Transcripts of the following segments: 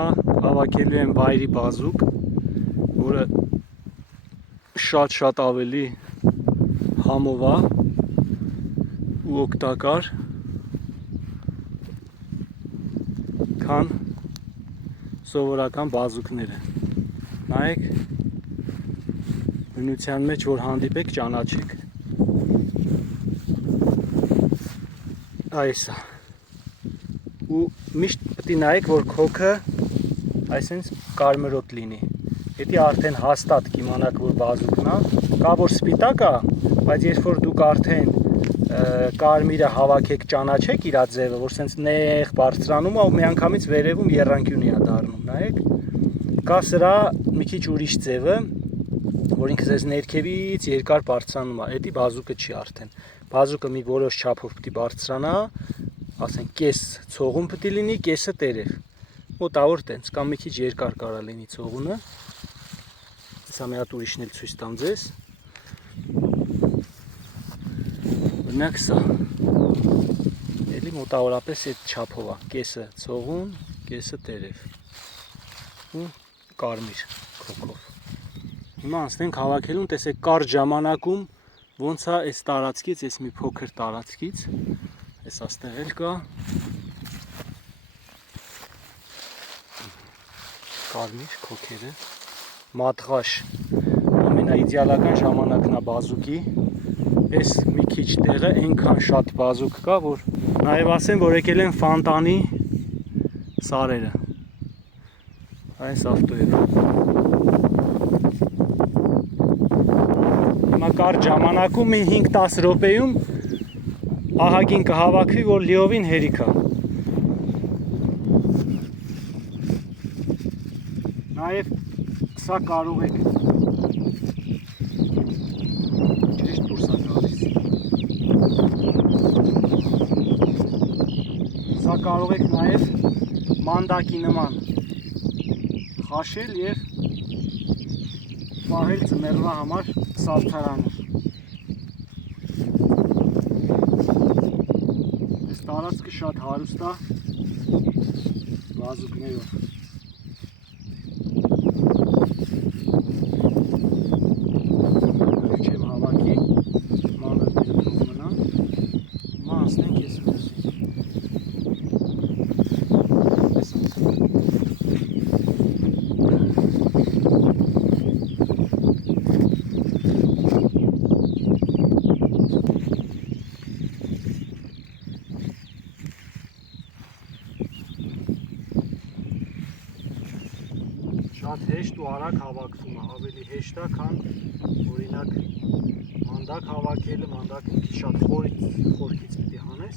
Հիմա հավաքելու եմ վայրի բազուկ, որը շատ ավելի համով է ու օգտակար, քան սովորական բազուկները։ Նայեք, բնության մեջ որ հանդիպեք, ճանաչեք։ Այս է։ Ու միշտ պետք է նայեք, որ քոքը այսպես կարմրոտ լինի։ Եթե արդեն հաստատ կիմանաք, որ բազուկն է, կա որ սպիտակ է, բայց երբ որ դուք արդեն կարմիրը հավաքեք, ճանաչեք իր ձևը, որ սենց նեղ բարձրանում է ու միանգամից վերևում եռանկյունի է դառնում, նայեք։ Կա սրա մի քիչ ուրիշ ձևը, որ ինքը ձեզ ներքևից երկար բարձրանում է, դա բազուկը չի արդեն։ Բազուկը մի որոշ չափով պետք է բարձրանա, ասենք կես ցողուն պետք է լինի, կեսը տերև։ Մոտավոր տենց, կամ մի քիչ երկար կարա լինի ցողունը։ Սա մի հատ ուրիշն էլ ցույց տամ ձեզ։ Օրինակ սա։ Էլի մոտավորապես այդ չափով է, կեսը ցողուն, կեսը տերև։ Ու կարմիր քոքով։ Հիմա անցնենք հավաքելուն, տեսեք կարճ ժամանակում ոնց է այս տարածքից, այս մի փոքր տարածքից, այս աստեղ էլ կա կարմիր քոքերը, մատղաշ, ամենաիդեալական ժամանակն է բազուկի, այս մի քիչ տեղը այնքան շատ բազուկ կա, որ նաև ասեմ, որ եկել են ֆանտանի սարերը, այս ավտոյով։ Հիմա կարճ ժամանակում 5-10 րոպեում ահագին կհավաքվի, որ լիովին հերիք է։ Նաև սա կարող եք ճիշտ դուրս է գալիս։ Սա կարող եք նաև մանդակի նման խաշել և պահել ձմեռվա համար սալթարանում։ Այս տարածքը շատ հարուստ է բազուկներով։ Չեմ հավաքի, մանրները թող մնան, հիմա անցնենք ես մյուսին։ Շատ հեշտ ու արագ հավաքվում է, ավելի հեշտ է, քան օրինակ մանդակ հավաքելը, մանդակը մի քիչ շատ խորքից պետք է հանես,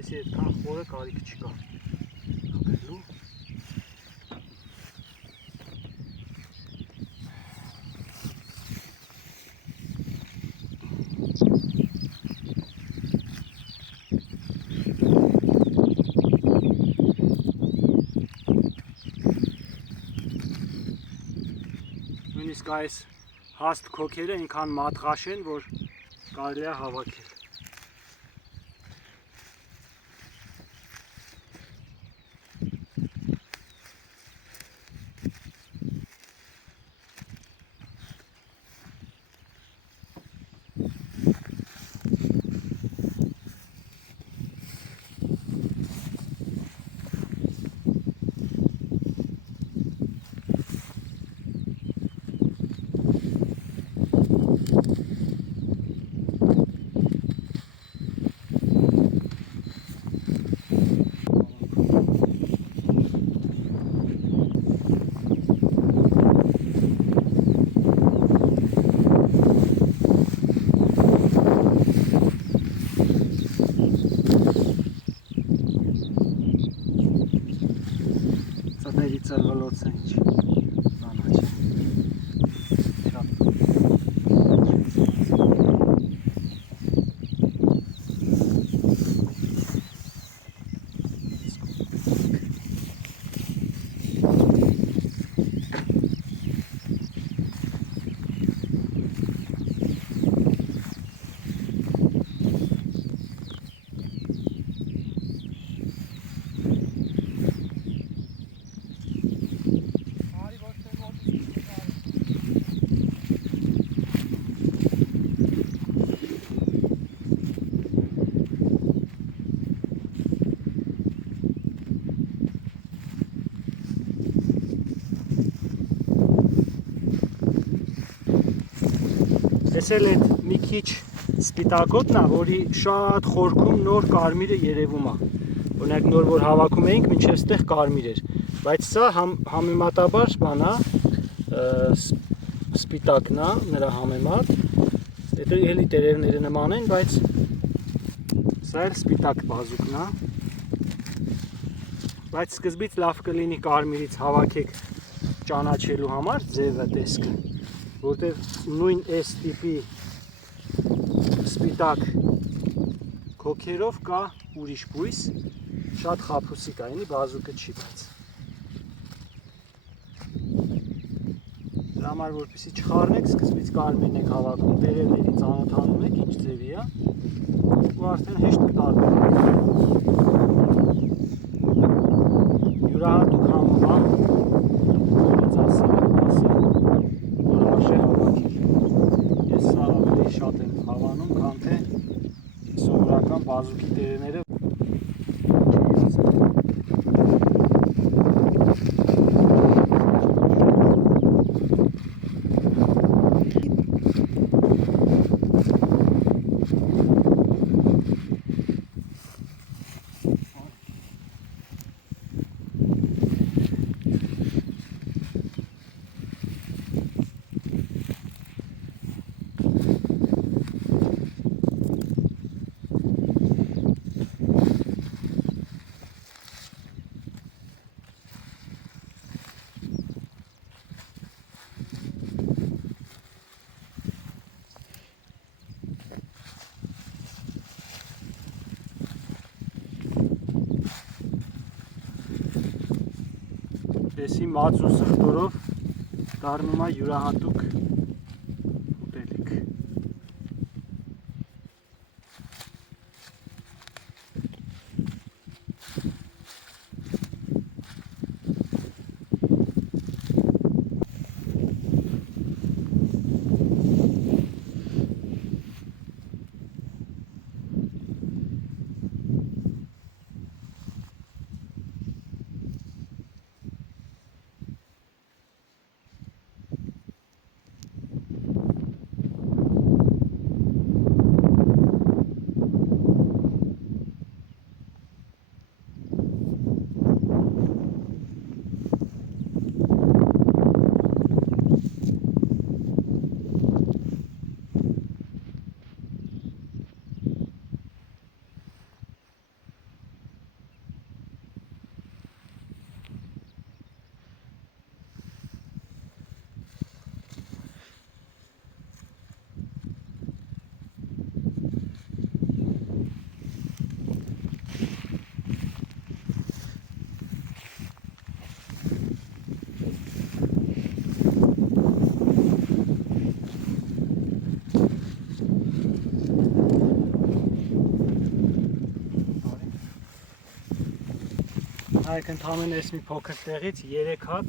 այսի այդքան խորը կարիք չկա խփելու։ Նույնիսկ այս հաստ քոքերը այնքան մատղաշ են, որ կարելի է հավաքել։ Ծրվլոց է ինչ բանաչ է։ Էսել էդ մի քիչ սպիտակոտն է, որի շատ խորքում նոր կարմիրը երևում է։ Օրինակ նոր որ հավաքում էինք, մինչև ստեղ կարմիր էր, բայց սա համեմատաբար բան է, սպիտակն է նրա համեմատ։ Հետո էլի տերևները նման են, բայց սա էլ սպիտակ բազուկն է։ Բայց սկզբից լավ կլինի կարմիրից հավաքեք ճանաչելու համար ձևը, տեսքը, որտեղ նույն այս տիպի սպիտակ քոքերով կա ուրիշ բույս, շատ խաբուսիկ է, ինի բազուկը չի, բայց դրա համար որպեսզի չխառնեք, սկզբից կարմիրն եք հավաքում, տերևների ծանոթանում եք, ինչ ձևի է, ու արդեն հեշտ կտարբերեք։ Յուրահատուկ համով է, որից ասել եմ, որ արժե հավաքել։ Ես սա ավելի շատ եմ հավանում, քան թե սովորական բազուկի տերևները։ Էսի մած ու սխտորով դառնում է յուրահատուկ ուտելիք։ Այք ընդհանրեն այս մի փոքր տեղից 3 հատ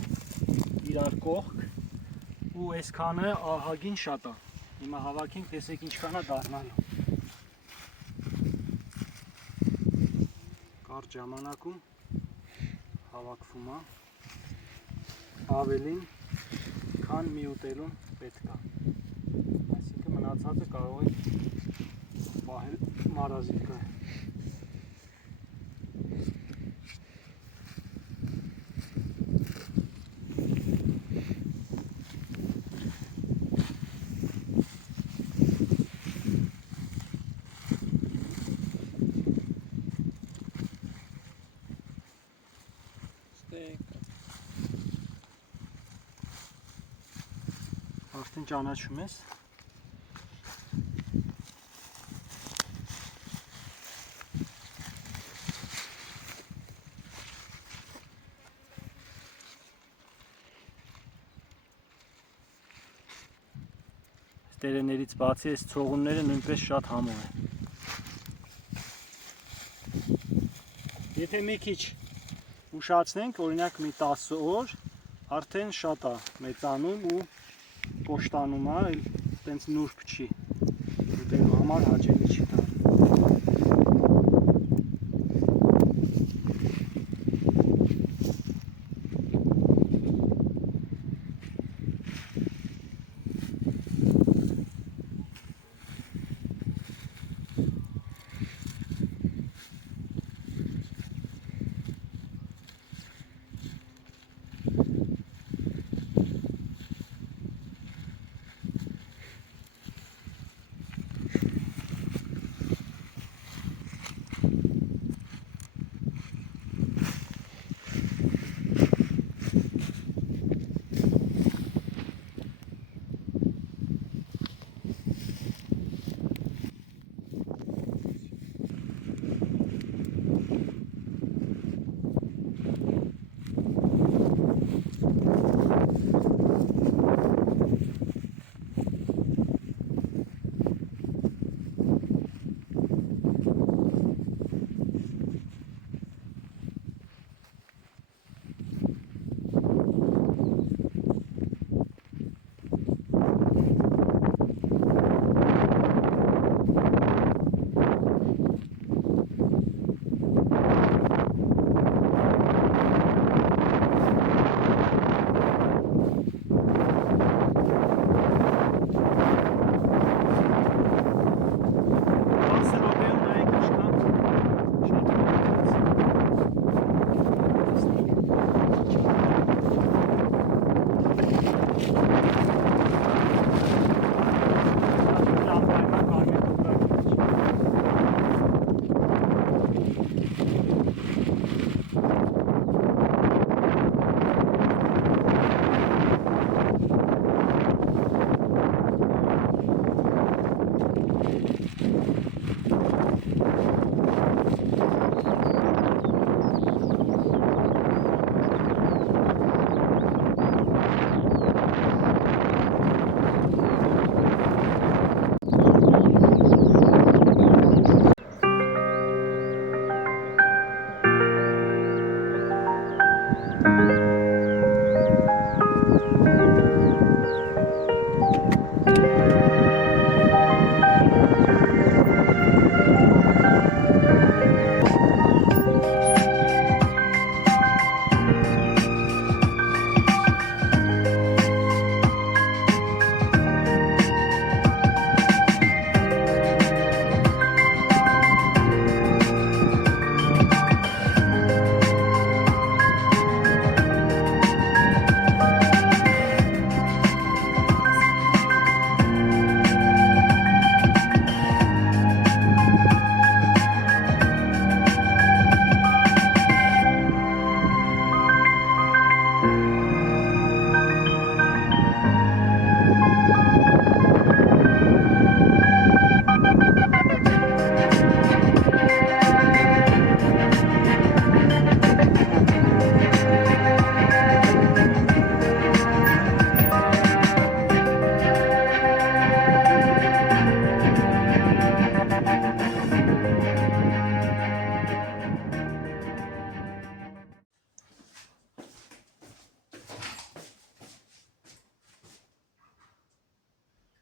իրար կողք ու այսքանը ահագին շատ է։ Հիմա հավաքենք, տեսեք ինչքան է դառնալու։ Կարճ ժամանակում հավաքվում է ավելին, քան մի ուտելուն պետք է։ Այսինքն մնացածը կարող եք պահել մարազիկը։ Արդեն ճանաչում ես։ Տերևներից բացի այս ցողունները նույնպես շատ համով են։ Եթե մի քիչ ուշացնենք, օրինակ մի 10 օր, արդեն շատ է մեծանում ու կոշտանում է, տենց նուրբ չի, ուտելու համար հաճելի չի տա։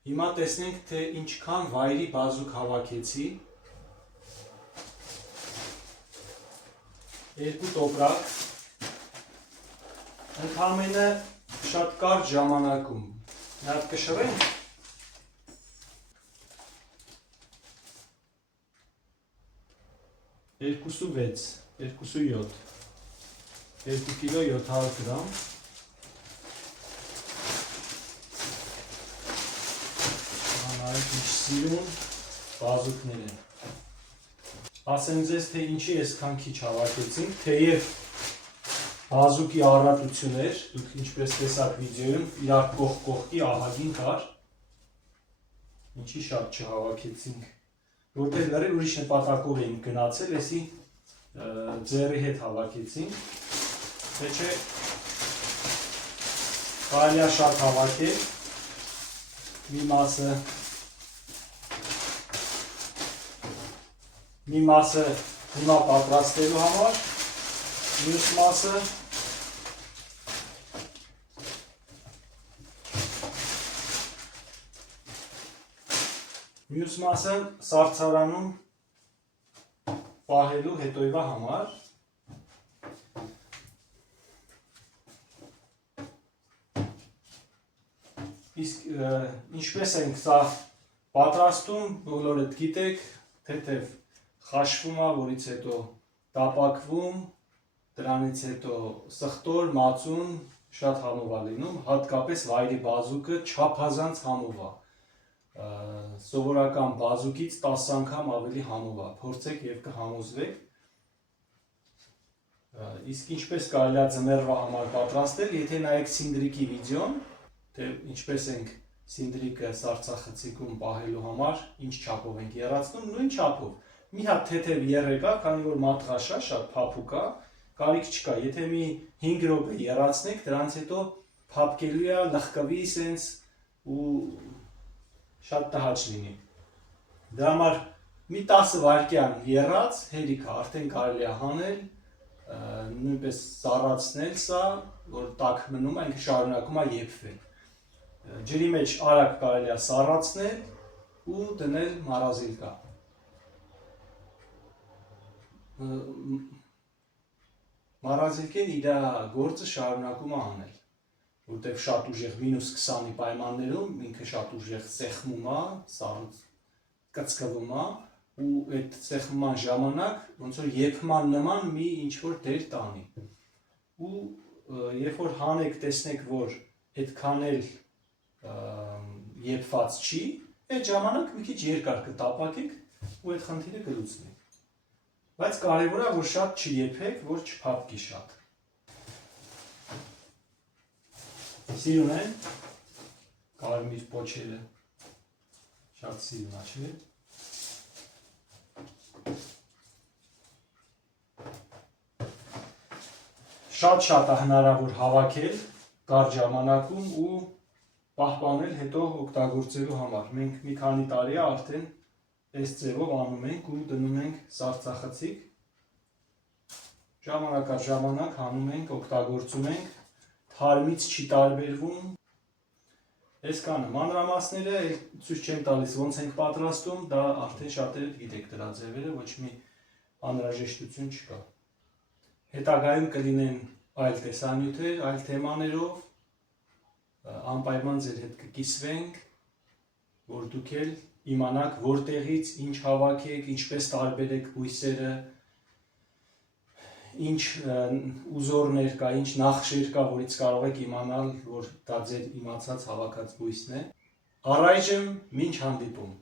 Հիմա տեսնենք, թե ինչքան վայրի բազուկ հավաքեցի։ 2 տոպրակ ընդամենը շատ կարճ ժամանակում մի հատ կշռենք 2.6 2.7 2 կիլո 700 գրամ անայք ինչ սիրուն բազուկներ են ասեմ ձեզ թե ինչի այսքան քիչ հավաքեցինք թեև բազուկի առատություն էր դուք ինչպես տեսաք վիդեոյում իրար կողքի ահագին կար ինչի շատ չհավաքեցինք որտեղ լրի ուրիշ նպատակով էինք գնացել էսի ձեռի հետ հավաքեցինք թե չէ կարելի է շատ հավաքել մի մասը հիմա պատրաստելու համար մյուս մասը սառցարանում պահելու հետոյվա համար իսկ ինչպես ենք սա պատրաստում բոլորդ գիտեք թեթև խաշվում է որից հետո տապակվում դրանից հետո սխտոր մածուն շատ համով է լինում հատկապես վայրի բազուկը չափազանց համով է սովորական բազուկից 10 անգամ ավելի համով է փորձեք եւ կհամոզվեք իսկ ինչպես կարելի է ձմեռվա համար պատրաստել եթե նայեք սինդրիկի վիդեոն թե ինչպես ենք սինդրիկը սառցախցիկում պահելու համար ինչ չափով ենք եռացնում նույն չափով մի հատ թեթև եռ կա քանի որ մատղաշ է շատ փափուկ է կարիք չկա եթե մի 5 րոպե եռացնեք դրանից հետո փափկելու է լղկվի սենց ու շատ տհաճ լինի դրա համար մի 10 վայրկյան եռած հերիք է արդեն կարելի է հանել նույնպես սառացնել սա որ տաք մնում է ինքը շարունակում է եփվել ջրի մեջ արագ կարելի է սառացնել ու դնել մարազիլկա մարազիլկեն իր գործը շարունակում է անել որտեղ շատ ուժեղ -20-ի պայմաններում ինքը շատ ուժեղ սեղմում է կծկվում է ու այդ սեղմման ժամանակ ոնց որ եփման նման մի ինչ որ դեր տանի ու երբ որ հանեք տեսնեք որ այդքան էլ եփված չի այդ ժամանակ մի քիչ երկար կտապակեք ու այդ խնդիրը կլուծնեք բայց կարևոր է որ շատ չեփեք որ չփափկի շատ սիրուն են կարմիր պոչելը շատ սիրուն է չէ շատ է հնարավոր հավաքել կարճ ժամանակում ու պահպանել հետո օգտագործելու համար մենք մի քանի տարի է արդեն այս ձևով անում ենք ու դնում ենք սառցախցիկ ժամանակ առ ժամանակ հանում ենք օգտագործում ենք թարմից չի տարբերվում այսքանը մանրամասները ցույց չեմ տալիս ոնց ենք պատրաստում դա արդեն շատերը գիտեք դրա ձևերը ոչ մի անհրաժեշտություն չկա հետագայում կլինեն այլ տեսանյութեր այլ թեմաներով անպայման ձեր հետ կկիսվենք որ դուք էլ իմանաք որտեղից ինչ հավաքեք ինչպես տարբերեք բույսերը ինչ ուզորներ կա, ինչ նախշեր կա, որից կարող եք իմանալ, որ դա ձեր իմացած հավաքած բույսն է։ Առայժմ մինչ հանդիպում։